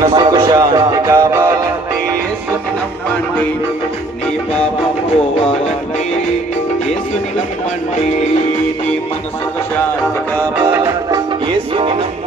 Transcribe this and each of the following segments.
మనసుకు శాంతి కావాలంటే యేసుని నమ్మండి, నీ పాపం పోవాలంటే యేసుని నమ్మండి. నీ మనసుకు శాంతి కావాలంటే యేసుని నమ్మండి.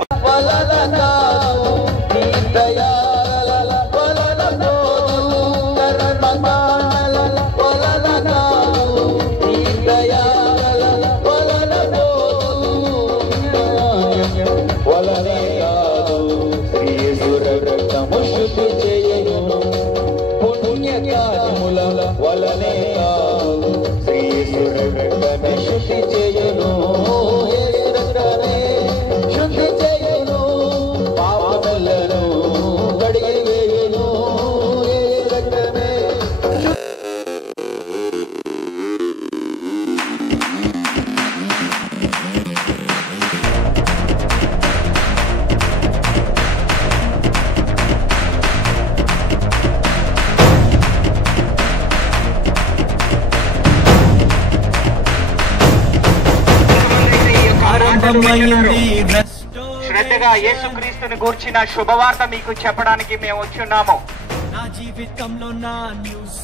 శ్రద్ధగా యేసుక్రీస్తుని గూర్చిన శుభవార్త మీకు చెప్పడానికి మేము వచ్చున్నాము.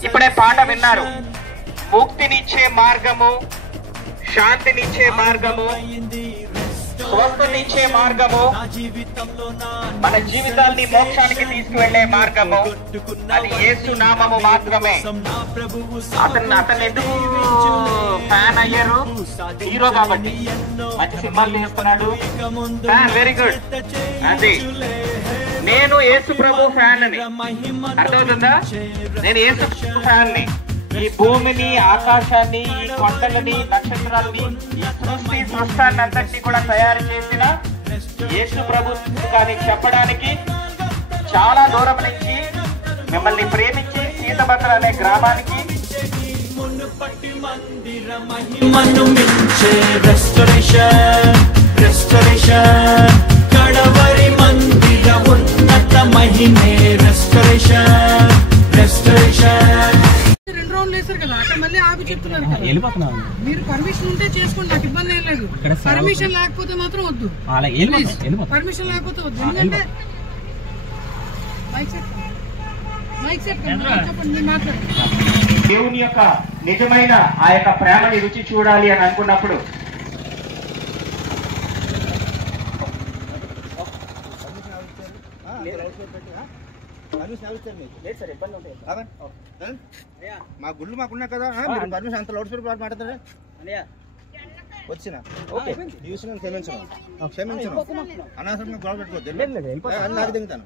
ఇప్పుడే పాట విన్నారు. ముక్తినిచ్చే మార్గము, శాంతినిచ్చే మార్గము, స్వస్థనిచ్చే మార్గము, మన జీవితాన్ని మోక్షానికి తీసుకువెళ్లే మార్గము అది యేసు నామము మాత్రమే. అతను ఎందుకు ఫ్యాన్ అయ్యారు? హీరో కాబట్టి, మంచి సినిమాలు చేస్తున్నాడు, ఫ్యాన్. Very good. అది నేను యేసు ప్రభు ఫ్యాన్ అని అర్థమవుతుందా? నేను యేసు ఫ్యాన్ ని. ఈ భూమిని, ఆకాశాన్ని, ఈ కొండలని, నక్షత్రాలని, ఈ సృష్టాన్ని అంతటినీ కూడా తయారు చేసిన యేసు ప్రభు అని చెప్పడానికి చాలా దూరం నుంచి మిమ్మల్ని ప్రేమించి సీతభద్ర అనే గ్రామానికి కడవరి మందిర ఉన్నత మహిమే రెస్టరేషన్ రెస్టరేషన్. 2 రౌండ్లు వేసారు కదా, అక్కడ మళ్ళీ ఆపి చెప్తున్నారు. మీరు పర్మిషన్ ఉంటే చేసుకోండి, నాకు ఇబ్బంది ఏం లేదు. పర్మిషన్ లేకపోతే మాత్రం వద్దు. పర్మిషన్ లేకపోతే వద్దు. ఎందుకంటే మైక్ సెట్ చెప్పండి, మీరు మాట్లాడండి. దేవుని యొక్క నిజమైన ఆ యొక్క ప్రేమని రుచి చూడాలి అని అనుకున్నప్పుడు మా గుళ్ళు మాకున్నాయి కదా, పర్మిషన్ అంత లౌడ్ స్పీకర్ మాట్లాడతారా? వచ్చిన క్షమించను అనవసరంగా గొడవ పెట్టుకోవద్దు. నాకు దిగుతాను.